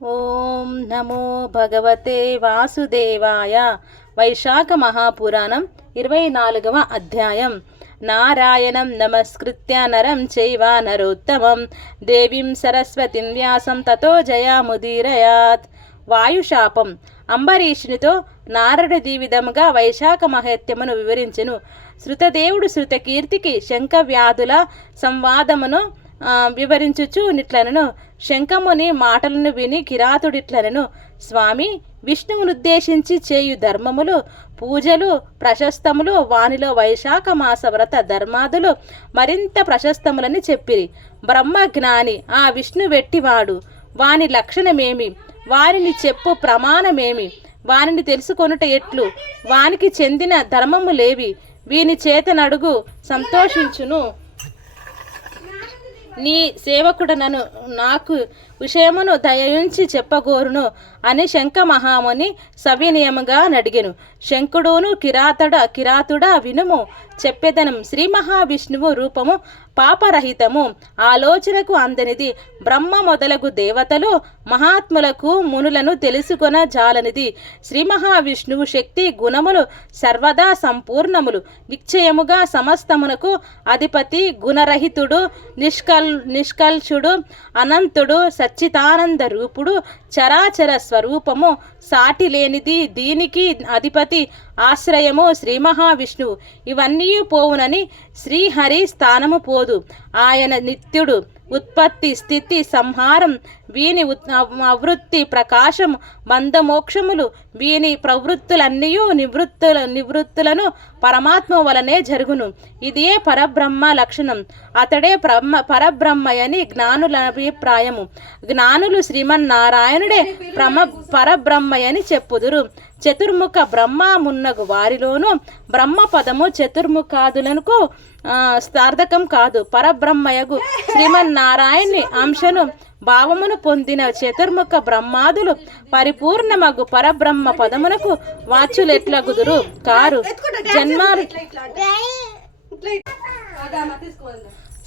ఓం నమో భగవతే వాసుదేవాయ. వైశాఖ మహాపురాణం 24వ అధ్యాయం. నారాయణం నమస్కృత్య నరం చైవ నరోత్తమం దేవీం సరస్వతిం వ్యాసం తతో జయాముదీరయాత్. వాయుశాపం. అంబరీషునితో నారదుడి విధముగా వైశాఖ మహత్యమును వివరించెను. శృతదేవుడు శృతకీర్తికి శంఖవ్యాధుల సంవాదమును వివరించుచు నిట్లనను. శంఖముని మాటలను విని కిరాతుడిట్లనను, స్వామి, విష్ణువునుద్దేశించి చేయు ధర్మములు, పూజలు ప్రశస్తములు, వానిలో వైశాఖ మాస వ్రత ధర్మాదులు మరింత ప్రశస్తములని చెప్పిరి. బ్రహ్మజ్ఞాని ఆ విష్ణు వెట్టివాడు, వాని లక్షణమేమి, వారిని చెప్పు ప్రమాణమేమి, వానిని తెలుసుకొనుట ఎట్లు, వానికి చెందిన ధర్మములేవి, వీని చేతనడుగు సంతోషించును. నీ సేవకుడనను నాకు విషయమును దయయుంచి చెప్పగోరును అని శంఖ మహాముని సవినయముగా నడిగెను. శంకుడును కిరాతుడా వినుము, చెప్పెదనం. శ్రీ మహావిష్ణువు రూపము పాపరహితము, ఆలోచనకు అందనిది. బ్రహ్మ మొదలగు దేవతలు మహాత్ములకు మునులను తెలుసుకొన జాలనిది. శ్రీ మహావిష్ణువు శక్తి గుణములు సర్వదా సంపూర్ణములు, నిశ్చయముగా సమస్తమునకు అధిపతి, గుణరహితుడు, నిష్కల్షుడు, అనంతుడు, సచ్చితానంద రూపుడు, చరాచర స్వరూపము, సాటి లేనిది. దీనికి అధిపతి ఆశ్రయము శ్రీ మహావిష్ణువు. ఇవన్నీ పోవునని శ్రీహరి స్థానము పోదు. ఆయన నిత్యుడు. ఉత్పత్తి స్థితి సంహారం వీని అవృత్తి ప్రకాశము బంధమోక్షములు వీని ప్రవృత్తులన్నీ నివృత్తులను పరమాత్మ వలనే జరుగును. ఇదే పరబ్రహ్మ లక్షణం. అతడే పరబ్రహ్మయని జ్ఞానుల అభిప్రాయము. జ్ఞానులు శ్రీమన్నారాయణుడే పరబ్రహ్మయని చెప్పుదురు. చతుర్ముఖ బ్రహ్మ మున్నగు వారిలోను బ్రహ్మ పదము చతుర్ముఖాదులకు సార్థకం కాదు. పరబ్రహ్మయగు శ్రీమన్నారాయణ్ణి అంశను భావమును పొందిన చతుర్ముఖ బ్రహ్మాదులు పరిపూర్ణమగు పరబ్రహ్మ పదమునకు వాచ్యులెట్లగుదురు కారు.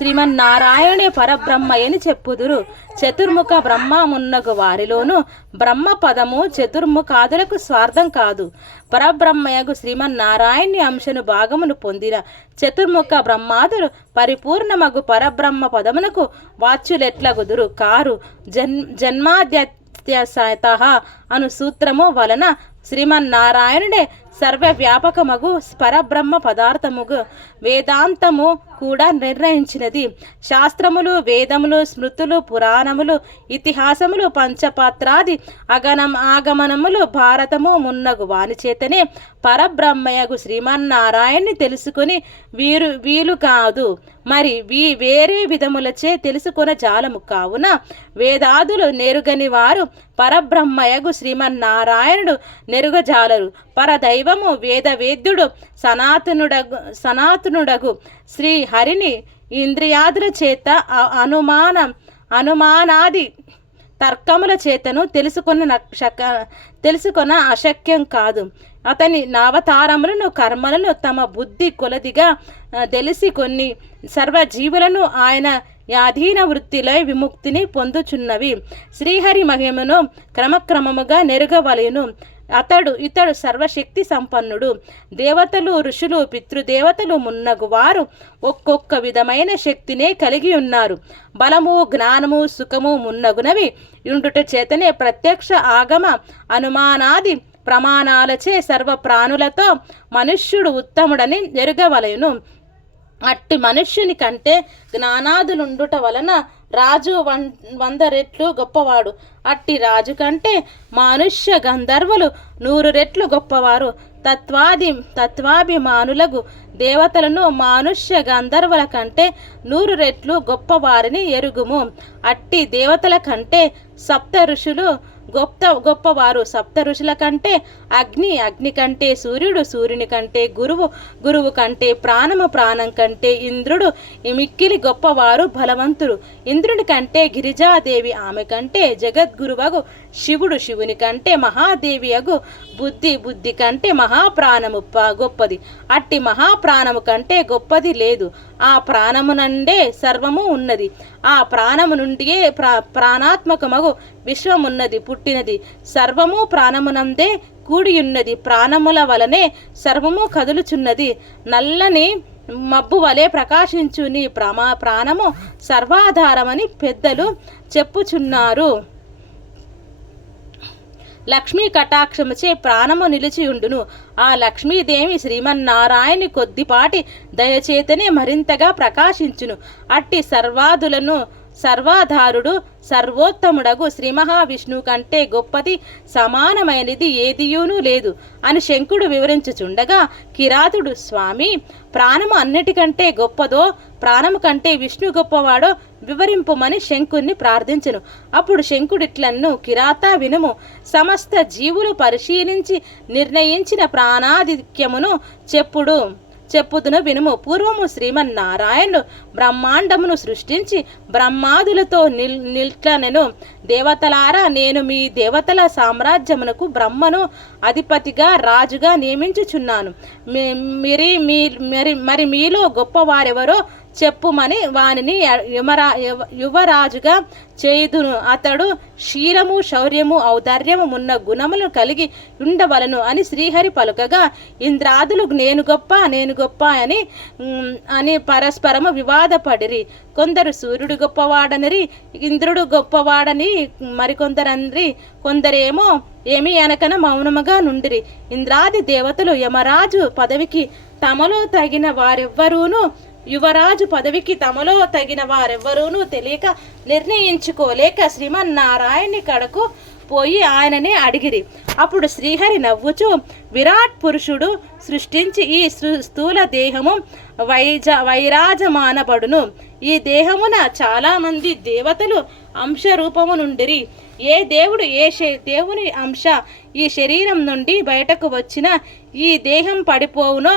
శ్రీమన్నారాయణే పరబ్రహ్మయని చెప్పుదురు. చతుర్ముఖ బ్రహ్మ మున్నగు వారిలోను బ్రహ్మ పదము చతుర్ముఖాదులకు స్వార్థం కాదు. పరబ్రహ్మయగు శ్రీమన్నారాయణి అంశను భాగమును పొందిన చతుర్ముఖ బ్రహ్మాదులు పరిపూర్ణమగు పరబ్రహ్మ పదమునకు వాచ్యులెట్లగుదురు కారు. జన్మాద్యసత అను సూత్రము వలన శ్రీమన్నారాయణుడే సర్వవ్యాపకమగు పరబ్రహ్మ పదార్థముగు వేదాంతము కూడా నిర్ణయించినది. శాస్త్రములు, వేదములు, స్మృతులు, పురాణములు, ఇతిహాసములు, పంచపాత్రాది ఆగమనములు, భారతము మున్నగు వాని చేతనే పరబ్రహ్మయగు శ్రీమన్నారాయణ్ణి తెలుసుకుని వీలు కాదు. మరి వేరే విధములచే తెలుసుకొన జాలము. కావున వేదాదులు నెరుగని వారు పరబ్రహ్మయగు శ్రీమన్నారాయణుడు నెరుగజాలరు. పరదైవము వేదవేద్యుడు సనాతనుడగు శ్రీ హరిని ఇంద్రియాదుల చేత అనుమానాది తర్కముల చేతను తెలుసుకొన అశక్యం కాదు. అతని నావతారములను కర్మలను తమ బుద్ధి కొలదిగా తెలిసి కొన్ని సర్వజీవులను ఆయన యాధీన వృత్తిలో విముక్తిని పొందుచున్నవి. శ్రీహరి మహిమను క్రమక్రమముగా నెరుగవలెను. ఇతడు సర్వశక్తి సంపన్నుడు. దేవతలు, ఋషులు, పితృదేవతలు మున్నగు వారు ఒక్కొక్క విధమైన శక్తినే కలిగి ఉన్నారు. బలము, జ్ఞానము, సుఖము మున్నగునవి ఉండుట చేతనే ప్రత్యక్ష ఆగమ అనుమానాది ప్రమాణాలచే సర్వ ప్రాణులతో మనుష్యుడు ఉత్తముడని ఎరుగవలెను. అట్టి మనుష్యుని కంటే జ్ఞానాదులుండుట వలన రాజు 100 రెట్లు గొప్పవాడు. అట్టి రాజు కంటే మానుష్య గంధర్వులు 100 రెట్లు గొప్పవారు. తత్వాభిమానులకు దేవతలను మానుష్య గంధర్వుల కంటే 100 రెట్లు గొప్పవారిని ఎరుగుము. అట్టి దేవతల కంటే సప్త ఋషులు గొప్పవారు. సప్త ఋషుల కంటే అగ్ని కంటే సూర్యుడు, సూర్యుని కంటే గురువు కంటే ప్రాణం కంటే ఇంద్రుడు మిక్కిలి గొప్పవారు, బలవంతుడు. ఇంద్రుని కంటే గిరిజాదేవి, ఆమె కంటే జగద్గురువగు శివుడు, శివుని కంటే మహాదేవి అగు బుద్ధి కంటే మహాప్రాణము గొప్పది. అట్టి మహాప్రాణము కంటే గొప్పది లేదు. ఆ ప్రాణమునండే సర్వము ఉన్నది. ఆ ప్రాణము నుండియే ప్రాణాత్మకమగు విశ్వమున్నది పుట్టినది. సర్వము ప్రాణమునందే కూడియున్నది. ప్రాణముల వలనే సర్వము కదులుచున్నది. నల్లని మబ్బు వలె ప్రకాశించు నీ ప్రాణము సర్వాధారమని పెద్దలు చెప్పుచున్నారు. లక్ష్మీ కటాక్షముచే ప్రాణము నిలిచియుండును. ఆ లక్ష్మీదేవి శ్రీమన్నారాయణి కొద్దిపాటి దయచేతనే మరింతగా ప్రకాశించును. అట్టి సర్వాధారుడు సర్వోత్తముడగు శ్రీ మహావిష్ణువు కంటే గొప్పది సమానమైనది ఏదియూనూ లేదు అని శంకుడు వివరించుచుండగా కిరాతుడు, స్వామి, ప్రాణము అన్నిటికంటే గొప్పదో, ప్రాణము కంటే విష్ణు గొప్పవాడో వివరింపుమని శంకుణ్ణి ప్రార్థించెను. అప్పుడు శంకుడిట్లన్ను, కిరాత వినుము. సమస్త జీవులు పరిశీలించి నిర్ణయించిన ప్రాణాధిక్యమును చెప్పుదును వినుము. పూర్వము శ్రీమన్నారాయణుడు బ్రహ్మాండమును సృష్టించి బ్రహ్మాదులతో నిల్ట్లనెను. దేవతలారా, నేను మీ దేవతల సామ్రాజ్యమునకు బ్రహ్మను అధిపతిగా రాజుగా నియమించుచున్నాను. మరి మీలో గొప్పవారెవరో చెప్పుమని వానిని యువరాజుగా చేయుదును. అతడు శీలము, శౌర్యము, ఔదార్యము మున్న గుణములు కలిగి ఉండవలను అని శ్రీహరి పలుకగా ఇంద్రాదులు నేను గొప్ప అని పరస్పరము వివాదపడిరి. కొందరు సూర్యుడు గొప్పవాడనిరి, ఇంద్రుడు గొప్పవాడని మరికొందరనిరి. కొందరేమో ఏమి అనకన మౌనముగా నుండిరి. ఇంద్రాది దేవతలు యమరాజు పదవికి తమలో తగిన వారెవ్వరూను యువరాజు పదవికి తమలో తగిన వారెవ్వరూనూ తెలియక నిర్ణయించుకోలేక శ్రీమన్నారాయణి కడకు పోయి ఆయననే అడిగిరి. అప్పుడు శ్రీహరి నవ్వుచూ, విరాట్ పురుషుడు సృష్టించి ఈ స్థూల దేహము వైరాజమానబడును. ఈ దేహమున చాలామంది దేవతలు అంశరూపము నుండిరి. ఏ దేవుడు దేవుని అంశ ఈ శరీరం నుండి బయటకు వచ్చిన ఈ దేహం పడిపోవునో,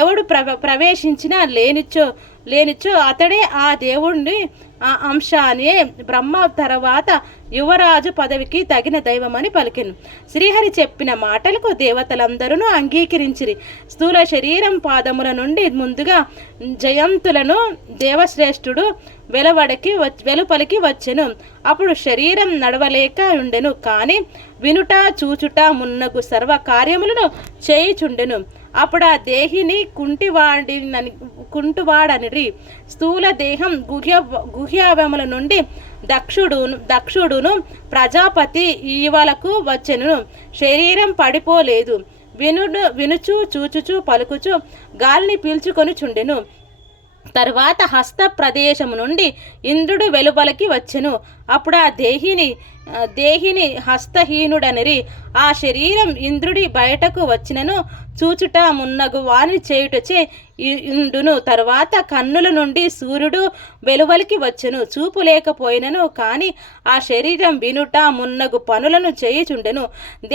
ఎవడు ప్రవేశించినా లేనిచో అతడే ఆ దేవుణ్ణి అంశ అనే బ్రహ్మ తర్వాత యువరాజు పదవికి తగిన దైవమని పలికెను. శ్రీహరి చెప్పిన మాటలకు దేవతలందరూ అంగీకరించిరి. స్థూల శరీరం పాదముల నుండి ముందుగా జయంతులను దేవశ్రేష్ఠుడు వెలుపలికి వచ్చెను. అప్పుడు శరీరం నడవలేక ఉండెను, కాని వినుట చూచుట మున్నగు సర్వ కార్యములను చేయుచుండెను. అప్పుడు ఆ దేహిని కుంటివాడనిరి. స్థూల దేహం గుహ్యావముల నుండి దక్షుడును ప్రజాపతి ఈవలకు వచ్చెను. శరీరం పడిపోలేదు. వినుచు చూచుచు పలుకుచు గాలిని పీల్చుకొని చుండెను. తర్వాత హస్త ప్రదేశము నుండి ఇంద్రుడు వెలుపలికి వచ్చెను. అప్పుడు ఆ దేహిని హస్తహీనుడనిరి. ఆ శరీరం ఇంద్రుడి బయటకు వచ్చినను చూచుట మున్నగు వాని చేయుటచే ఇండును. తర్వాత కన్నుల నుండి సూర్యుడు వెలువలికి వచ్చెను. చూపు లేకపోయినను కానీ ఆ శరీరం వినుట మున్నగు పనులను చేయుచుండెను.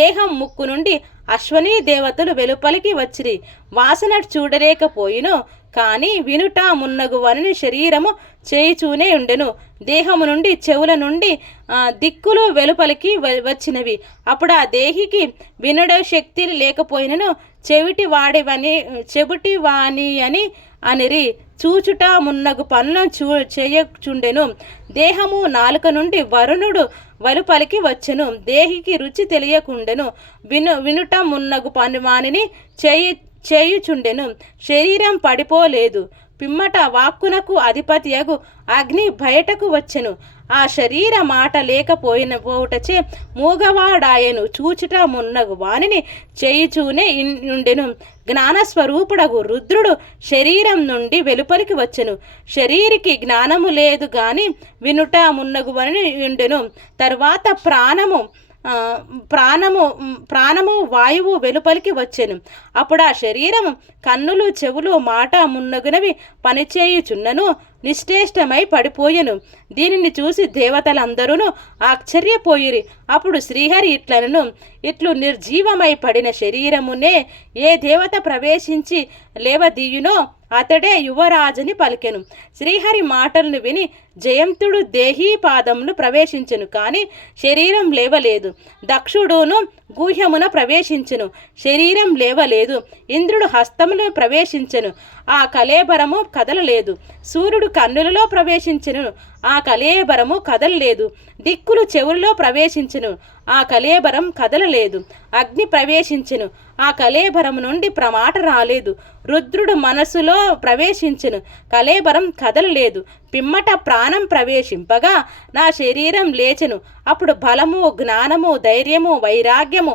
దేహం ముక్కు నుండి అశ్వనీ దేవతలు వెలుపలికి వచ్చిరి. వాసన చూడలేకపోయిను కానీ వినుట మున్నగు వని శరీరము చేయుచూనే ఉండెను. దేహము నుండి చెవుల నుండి దిక్కులు వెలుపలికి వచ్చినవి. అప్పుడు ఆ దేహికి వినుడ శక్తి లేకపోయినను చెవిటి వాణి అని అనిరి. చూచుట మున్నగు పనులను చేయచుండెను. దేహము నాలుక నుండి వరుణుడు వెలుపలికి వచ్చెను. దేహికి రుచి తెలియకుండెను. వినుట మున్నగు వానిని చేయుచుండెను. శరీరం పడిపోలేదు. పిమ్మట వాక్కునకు అధిపతియగు అగ్ని బయటకు వచ్చెను. ఆ శరీర మాట పోవుటచే మూగవాడాయను. చూచుట మున్నగు వానిని చేయుచూనే ఉండెను. జ్ఞానస్వరూపుడగు రుద్రుడు శరీరం నుండి వెలుపలికి వచ్చెను. శరీరికి జ్ఞానము లేదు గాని వినుట మున్నగు వాని ఉండెను. తర్వాత ప్రాణము వాయువు వెలుపలికి వచ్చెను. అప్పుడు ఆ శరీరము కన్నులు చెవులు మాట మున్నగునవి పనిచేయుచున్నను నిశ్చేష్టమై పడిపోయెను. దీనిని చూసి దేవతలందరూ ఆశ్చర్యపోయిరి. అప్పుడు శ్రీహరి ఇట్లనను, ఇట్లు నిర్జీవమై పడిన శరీరమునే ఏ దేవత ప్రవేశించి లేవదీయునో అతడే యువరాజుని పలికెను. శ్రీహరి మాటలను విని జయంతుడు దేహీ పాదమును ప్రవేశించెను కానీ శరీరం లేవలేదు. దక్షుడును గుహ్యమున ప్రవేశించెను, శరీరం లేవలేదు. ఇంద్రుడు హస్తమును ప్రవేశించెను, ఆ కళేబరము కదలలేదు. సూర్యుడు కన్నులలో ప్రవేశించెను, ఆ కళేబరము కదలలేదు. దిక్కులు చెవుల్లో ప్రవేశించెను, ఆ కళేబరం కదలలేదు. అగ్ని ప్రవేశించెను, ఆ కళేబరం నుండి ప్రమాట రాలేదు. రుద్రుడు మనసులో ప్రవేశించెను, కళేబరం కదలలేదు. పిమ్మట ప్రాణం ప్రవేశింపగా నా శరీరం లేచెను. అప్పుడు బలము, జ్ఞానము, ధైర్యము, వైరాగ్యము,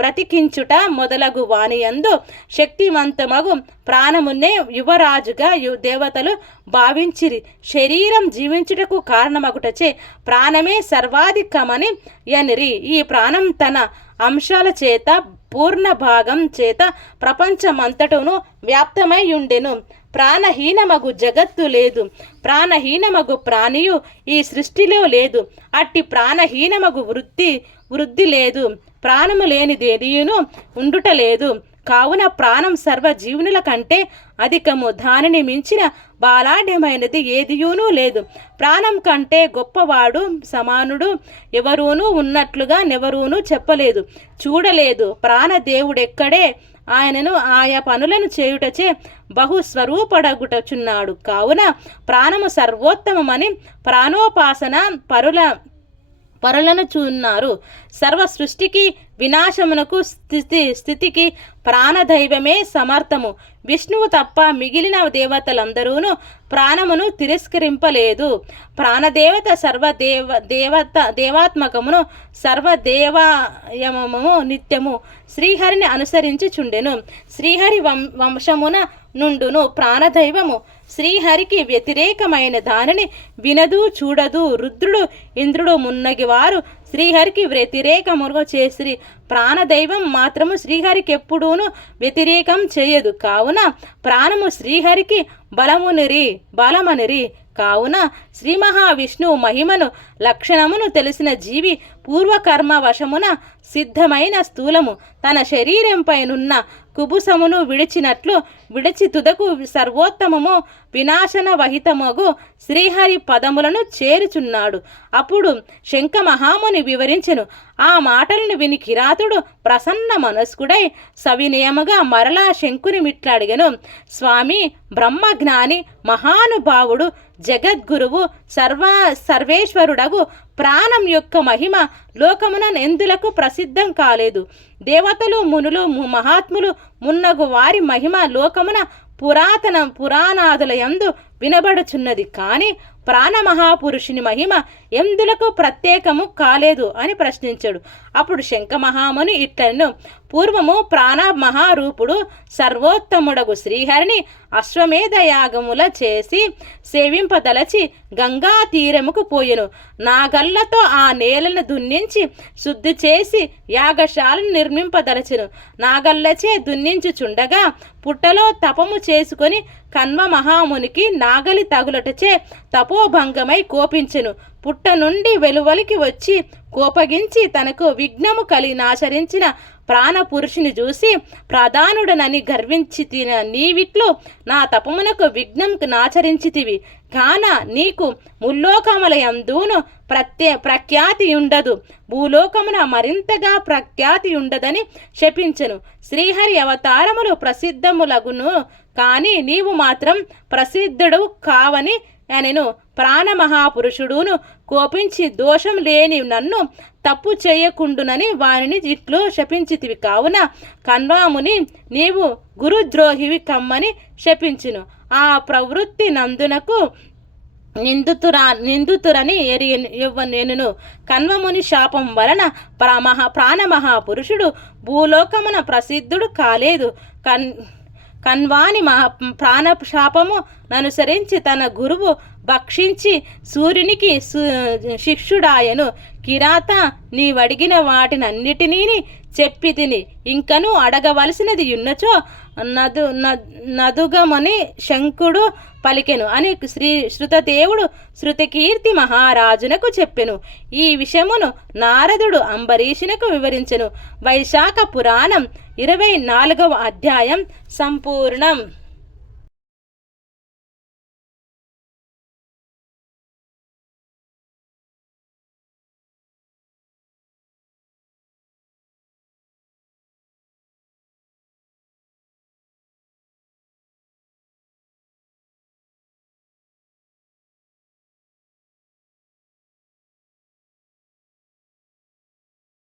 బ్రతికించుట మొదలగు వానియందు శక్తివంతమగు ప్రాణమునే యువరాజుగా దేవతలు భావించిరి. శరీరం జీవించుటకు కారణమగుటచే ప్రాణమే సర్వాధికమని ఎనిరి. ఈ ప్రాణం తన అంశాల చేత, పూర్ణ భాగం చేత ప్రపంచమంతటను వ్యాప్తమై ఉండెను. ప్రాణహీనమగు జగత్తు లేదు, ప్రాణహీనమగు ప్రాణియు ఈ సృష్టిలో లేదు. అట్టి ప్రాణహీనమగు వృద్ధి లేదు, ప్రాణము లేనిదేదియును ఉండుటలేదు. కావున ప్రాణం సర్వజీవునుల కంటే అధికము, దానిని మించిన బాలాఢ్యమైనది ఏదియూనూ లేదు. ప్రాణం కంటే గొప్పవాడు, సమానుడు ఎవరూనూ ఉన్నట్లుగా నెవరూనూ చెప్పలేదు, చూడలేదు. ప్రాణదేవుడెక్కడే ఆయనను ఆయా పనులను చేయుటచే బహుస్వరూపడగుటచున్నాడు. కావున ప్రాణము సర్వోత్తమమని ప్రాణోపాసన పరులను చూన్నారు. సర్వ సృష్టికి వినాశమునకు స్థితికి ప్రాణదైవమే సమర్థము. విష్ణువు తప్ప మిగిలిన దేవతలందరూను ప్రాణమును తిరస్కరింపలేదు. ప్రాణదేవత దేవాత్మకమును, సర్వదేవాయమము నిత్యము శ్రీహరిని అనుసరించుచుండెను. శ్రీహరి వంశమున నుండును ప్రాణదైవము. శ్రీహరికి వ్యతిరేకమైన దానిని వినదు, చూడదు. రుద్రుడు, ఇంద్రుడు మున్నగి వారు శ్రీహరికి వ్యతిరేకముగా చేసిరి. ప్రాణదైవం మాత్రము శ్రీహరికి ఎప్పుడూను వ్యతిరేకం చేయదు. కావున ప్రాణము శ్రీహరికి బలమనిరి. కావున శ్రీ మహావిష్ణువు మహిమను, లక్షణమును తెలిసిన జీవి పూర్వకర్మ వశమున సిద్ధమైన స్థూలము తన శరీరంపైనున్న కుబుసమును విడిచి తుదకు సర్వోత్తమము వినాశన వహితమగు శ్రీహరి పదములను చేరుచున్నాడు. అప్పుడు శంఖ మహాముని వివరించెను. ఆ మాటలను విని కిరాతుడు ప్రసన్న మనస్కుడై సవినయముగా మరలా శంకుని మిట్లాడిగెను. స్వామి, బ్రహ్మజ్ఞాని, మహానుభావుడు, జగద్గురువు, సర్వేశ్వరుడగు ప్రాణం యొక్క మహిమ లోకమున ఎందులకు ప్రసిద్ధం కాలేదు. దేవతలు, మునులు, మహాత్ములు మున్నగు వారి మహిమ లోకమున పురాణాదులయందు వినబడుచున్నది. కానీ ప్రాణమహాపురుషుని మహిమ ఎందులకు ప్రత్యేకము కాలేదు అని ప్రశ్నించాడు. అప్పుడు శంఖమహాముని ఇట్లను, పూర్వము ప్రాణమహారూపుడు సర్వోత్తముడగు శ్రీహరిని అశ్వమేధ యాగముల చేసి సేవింపదలచి గంగా తీరముకు పోయెను. నాగళ్లతో ఆ నేలను దున్నించి శుద్ధి చేసి యాగశాలను నిర్మింపదలచెను. నాగళ్లచే దున్నించుచుండగా పుట్టలో తపము చేసుకొని కన్వ మహామునికి నాగలి తగులటచే తపోభంగమై కోపించెను. పుట్ట నుండి వెలువలికి వచ్చి కోపగించి తనకు విఘ్నము నాశరించిన ప్రాణపురుషుని చూసి ప్రధానుడనని గర్వించి నీవిట్లు నా తపమునకు విఘ్నం నాచరించితివి కాన నీకు ముల్లోకములయందును ప్రఖ్యాతి ఉండదు, భూలోకమున మరింతగా ప్రఖ్యాతి ఉండదని శపించెను. శ్రీహరి అవతారములు ప్రసిద్ధములగును, కానీ నీవు మాత్రం ప్రసిద్ధుడు కావని అనెను. ప్రాణమహాపురుషుడును కోపించి దోషం లేని నన్ను తప్పు చేయకుండునని వారిని ఇట్లు శపించితివి. కావున కన్వాముని నీవు గురుద్రోహివి కమ్మని శపించును. ఆ ప్రవృత్తి నందునకు నిందుతురని ఎరుగెను. కన్వముని శాపం వలన ప్రాణమహాపురుషుడు భూలోకమున ప్రసిద్ధుడు కాలేదు. కన్వాని ప్రాణశాపము ననుసరించి తన గురువు భక్షించి సూర్యునికి శిక్షుడాయను. కిరాత, నీవడిగిన వాటినన్నిటినీ చెప్పి తిని ఇంకను అడగవలసినది ఉన్నచో నదుగమని శంకుడు పలికెను అని శృతదేవుడు శృతకీర్తి మహారాజునకు చెప్పెను. ఈ విషయమును నారదుడు అంబరీషునకు వివరించెను. వైశాఖ పురాణం 24వ అధ్యాయం సంపూర్ణం.